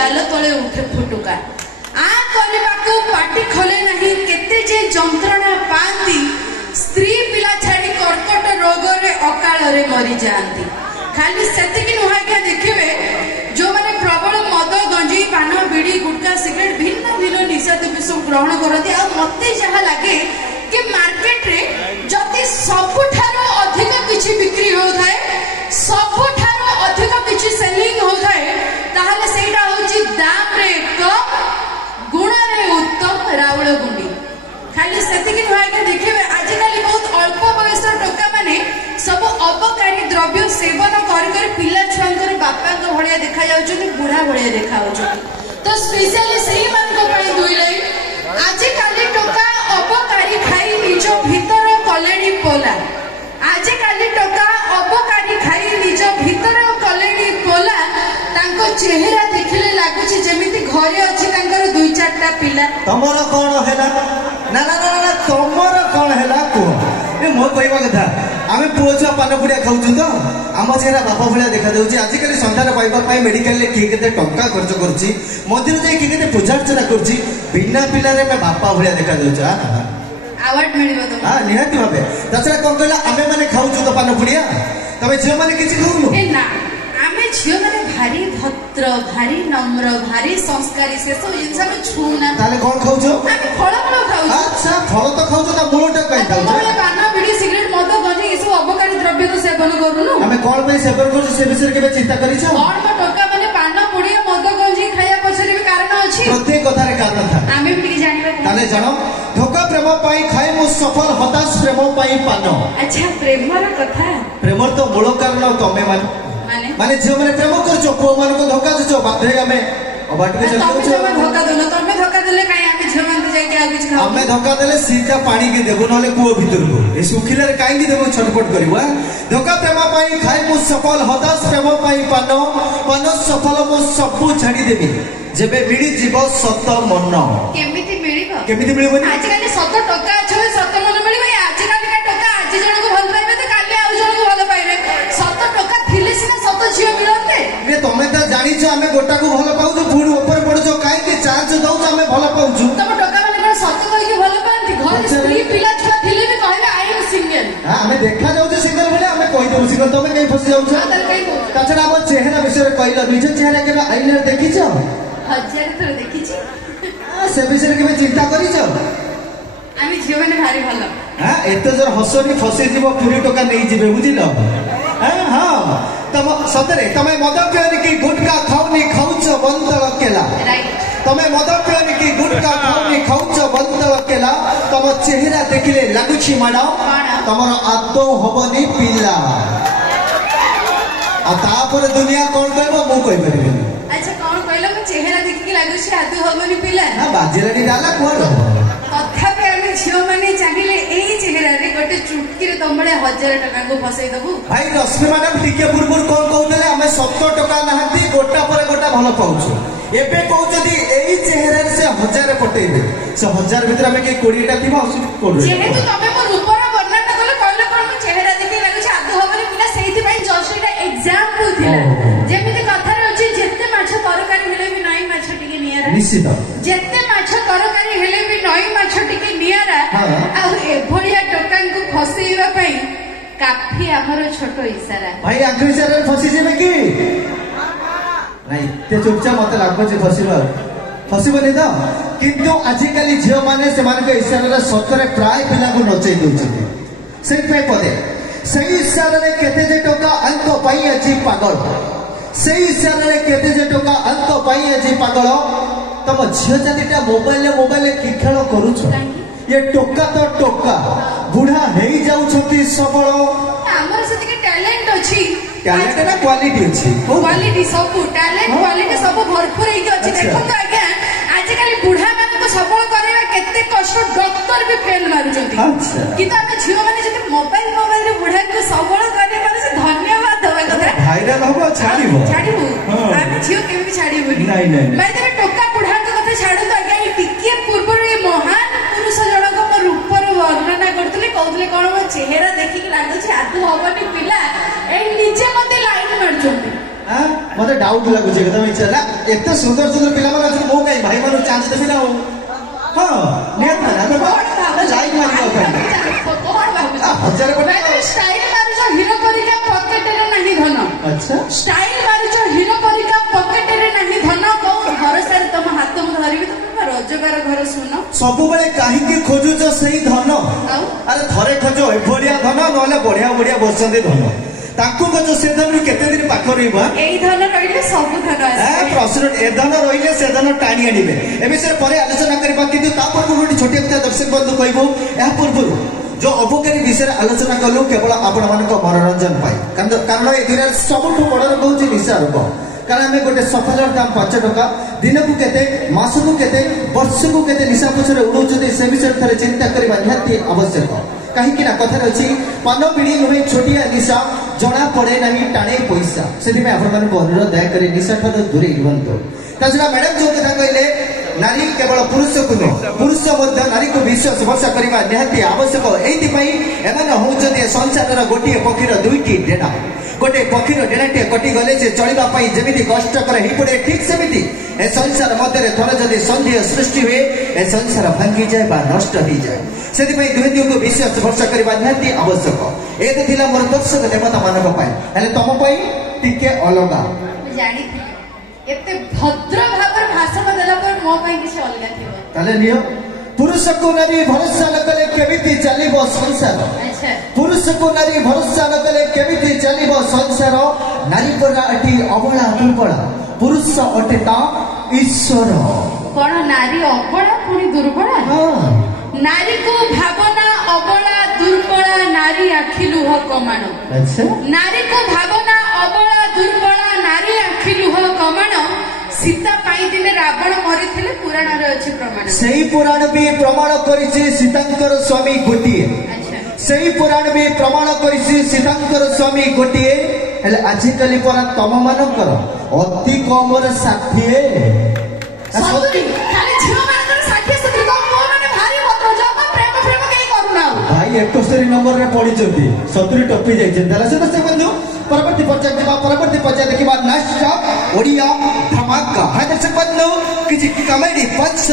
गाल तले उठे फुटुका आ करने पाटी खोले नहीं केते जे जंत्रणा पाती स्त्री पिला छाड़ी कर्कट रोग रे अकाल रे मरी जाती खाली सेतिकी नुहागिया देखिबे जो माने प्रबल मद गंजी पान बीड़ी गुटखा सिगरेट भिन्न भिन्न निशा द्रव्य ग्रहण करती आ मते जहा लागे कि मार्केट रे जति सबुठारो अधिक किछि बिक्री हो थाए सबुठारो अधिक किछि सेलिंग हो थाए ताहाले सेटा होची दाम रे कम गुण रे उत्तम रावळ गुंडी खाली सेतिकी नुहागिया देखिबे आजिकाली बहुत अल्प बयस टोका माने सब अबकारी द्रव्य सेवन कर पिला छुआंकर बापा भलिया देखा जाउछन बुढ़ा भलिया देखा जाउछन तो स्पेशली सही मान को पई दुइले आज काली टोका अबकारी खाई निज भीतर कलेडी पोला आज काली टोका अबकारी खाई निज भीतर कलेडी पोला तांको चेहरा देखिले लागुछि जेमिति घरे अछि तांकर दुई चारटा पिला तमरो कोन हैला ना ना ना ना तमरो कोन हैला को ए मो कहबा कथा आमे पुओ छुआ पान पुड़िया खाउछु तो आम चेहरा बापा भलिया देखा जाउछि आजिकल संतान पाइबा पाई मेडिकल ले किए केते टंका खर्च करछि मंदिर जाई किए केते पूजा अर्चना करछि बिना पिला रे मैं बापा भलिया देखा जाउछि हां अवार्ड मिलिबो तो हां निहाती भाबे तछरा कोन कहला आमे माने खाउछु तो पान पुड़िया तबे झियो माने किछि खाउनु ए ना आमे झियो माने भारी भद्र भारी नम्र भारी संस्कारी से सब जिंस में छूना ताले कोन खाउछु आमे फल खाउछु अच्छा फल तो खाउछु ता मूलटा काई खाउछु मोले पान बीड़ी सिगरेट मद गंजी ए सब अबकारी द्रव्य तो सेवन करूनु आमे कोन पे सेवन करछु से विषय केबे चिंता करिछो कोन तो टोका माने पान पुड़िया मद गंजी खाया पछरे भी कारण अछि प्रत्येक कथा रे कारण था आमे भी जानिबा ताले जानो धोका प्रेम पाई खाए मु सफल हताश प्रेम पाई पान अच्छा प्रेमर कथा प्रेमर तो मूल कारण तमे माने जो माने प्रेम करछो को मान को धोका देछो बाधे हमें अबाट के चलतो छो धोका देलो तमे धोका देले काई आमे झमान जाय के आ कुछ खाओ हमें धोका देले सीधा पानी के देबो नले कुओ भीतर को ए सुखिले रे काई देबो छटपट करबो धोका प्रेम पाई खाए मु सफल हताश प्रेम पाई पान पान सफल मु सबु छाडी देबी जेबे मिडी जीव सत मन केमिति मिलिबो आज काली सत टका छ सत मन मिलिबो आज काली का टका आज जण को भल पाइबे तो काली आउ जण को भल पाइबे सत टका थिले सिना सत झियो मिलते रे तमे त जानि छ हमें गोटा को भल पाउ पुणी ऊपर पड़छो काई के चार्ज दउ हमें भल पाउछु तम टका माने कोन सत कहि के भल पांती घर स्त्री पिला छुआ थिले भी कहले आई एम सिंगल हां हमें देखा जाउ जे सिंगल बोले हमें कहि दउ सिंगल तमे कहीं फस जाउ छ हां कहि दउ तछरा अब चेहरा विषय कहलो निज चेहरा के आईना देखि छ हजार थोर देखि छी से विषय के चिंता करी छ आमी झियो माने भारी भलो हां एते जर हसनी फसे जीव पूरी टका नै जिबे बुझिलो हां हां तम सतरे तमे मद पियनी की गुटका खाउनी खाउछ बंद केला राइट तमे मद पियनी की गुटका खाउनी खाउछ बंद केला तम चेहरा देखिले लागुछि माडा तमर आदो होबनी पिला आ तापर दुनिया कोन कहबो मु कहि परबे अच्छा कोन कहलो म चेहरा देखि लागुछि आदो होबनी पिला ना बाजिरानी डाला कोन तथापि आमे झियो माने चाहिले एई चेहरा रे गोटे चुटकी रे तमळे 1000 टका को फसै दबु भाई रश्मि मैडम टिके पूर्व कोन कहउतले हमें 70 टका नहती गोटा पर गोटा भलो पाउछु एबे कहउछदी एई चेहरा से 1000 पटेबे से 1000 भीतर हमें के 20 टा थिबा 80 कोड जेहेतु तमे मोर रूपर वर्णन कले कहले कोन म चेहरा देखि लागुछि आदो होबनी पिला सेहिति पई जस्ट एटा एग्जांपल थिला जेमिति कथा रे अछि जेते माछ तरकारी हेले भी नई माछ टिके नियारा निश्चित जेते माछ तरकारी हेले भी नई माछ टिके नियारा आ एभलिया टोकान को फसेइबा पई काफी हमरो छोटो इशारा भाई आंख इशारा फसी जेबे की नहीं ते चुपचाप मते लागबो जे फसीबनी तो किंतु आजिकाली झियो माने से मान के इशारा रे सतरे प्राय पिला को नचै दउछथि सेहि पे पदे सही इशारा रे केते जे टोका अंक पाई अछि पागल सही इशारा रे केते जे टोका अंक पाई अछि पागल तम झियो जातिटा मोबाइल की खेल करूछ ये टोका तो टोका बुढ़ा हेई जाउ छथि सबळ हमर से के टैलेंट अछि टैलेंट ना क्वालिटी अछि क्वालिटी सब टैलेंट क्वालिटी सब भरपूर हे के अछि देखो तो आज्ञा आज काली बुढ़ा मान को सबळ करेबा केते कष्ट डॉक्टर भी फेल मारू छथि अच्छा कि त हम झियो माने जते मोबाइल रे बुढ़ा को सबळ करे माने से धन्यवाद देबा कथा भाइरल होबो छाड़िबो हम झियो केबे छाड़िबो नहीं भाई तबे टोका बुढ़ा को कथा छाडू तो आज्ञा ई टिके पूर्व रे महान पुरुष जनक को रूपर वर्णना करतले कहतले कोन मो चेहरा देखि के लागो छै आदु होबनी पिला ए निजे मते लाइन मारछोंती मते डाउट लागु जे एकदम इच्छा ना एते सुंदर सुंदर पिला माने अछि मो काई भाई मानु चांस देबी ना हां नियत ना तो लाइक मारियो कोन बाबू हजार कोटा स्टाइल मारुछ हीरो परिका पॉकेट रे नाही धन अच्छा स्टाइल मारुछ हीरो परिका पॉकेट रे नाही धन को भरोसा रे तुम हाथ में धरिबी तुम रोजगार घर सुनो सब बेले काहे की खोजुछ सही धन अरे थरे खोजो ए बढ़िया धन नले बढ़िया बढ़िया बसंदे धन ताको खोजो से धन केते दिन पाख रहिबा एई धन रहिले सब धन आसे प्रश्न ए धन रहिले से धन टाणी आनिबे ए विषय परे आलोचना करबा किंतु ता पर गोटी छोटे दर्शक बंधु कहबो या पूर्व जो अबकारी विषय आलोचना कलु केवल आपण मानक मनोरंजन पाई कारण ए दुनिया सबठु बड़ रोग होची निशा रोग कारण आम गोटे सफल दाम 5 टका दिन को केते मास को केते वर्ष को केते निशा पछरे उड़ौछते से विषय थरे चिंता करबा निहाती आवश्यक कहीं ना कथा अच्छी पान पीढ़ी नुहे छोटिया निशा जना पड़े नहीं टाणे पैसा से अनुरोध दयाकोरी निशा ठार दूरे रुहतु ताछड़ा मैडम जो कथा कहले नारी केवल पुरुष को नुह पुरुष नारी को विश्वास भरसा करने निहाती आवश्यक एमाने होउछन्ति संसार गोटे पक्षीर दुईटी डेना गोटे पक्षीर डेनाटे कटि गले से चलवाई जमी कष्टकर हो पड़े ठीक सेमती ए संसार मध्य थोड़े जदि सन्देह सृष्टि हुए ए संसार भांगी जाए बा नष्ट हो जाए से दुहे को विश्वास भरसा करने निहाती आवश्यक ये तो मोर दर्शक देवता मान तुम टिके अलग जानी एते भद्र भाव भाषण देला पर मो पई किछ अलगा थिबो ताले नियो पुरुष को नारी भरोसा न कले केमिति चलिबो संसार अच्छा पुरुष को नारी भरोसा न कले केमिति चलिबो संसार नारी पर अटी अबला दुर्बल पुरुष अटे ता ईश्वर कोन नारी अबला पुनी दुर्बल हां नारी को भावना अबला दुर्बल नारी आखि लुह कमाण अच्छा नारी को भावना अबला दुर्बल नारी आखि लुह कमाण सीता पाई दिने रावण मरिथिले पुराण रे अछि प्रमाण सेही पुराण भी प्रमाण करिछि सीतांकर स्वामी गोटिए अच्छा सेही पुराण भी प्रमाण करिछि सीतांकर स्वामी गोटिए हेले आजि कली परा तम मानकर अति कम रे 60 सतुरी खाली झियो मानकर 60 70 को मो माने भारी भद्र जब प्रेम प्रेम केई करूना भाई 71 नंबर रे पड़ी चंती 70 टपी जाय चिंता से दर्शक बंधु परवर्ती पर्याय देखिबा नेक्स्ट ओडिया धमाका है दर्शक बंधु किछि कमेडी पंच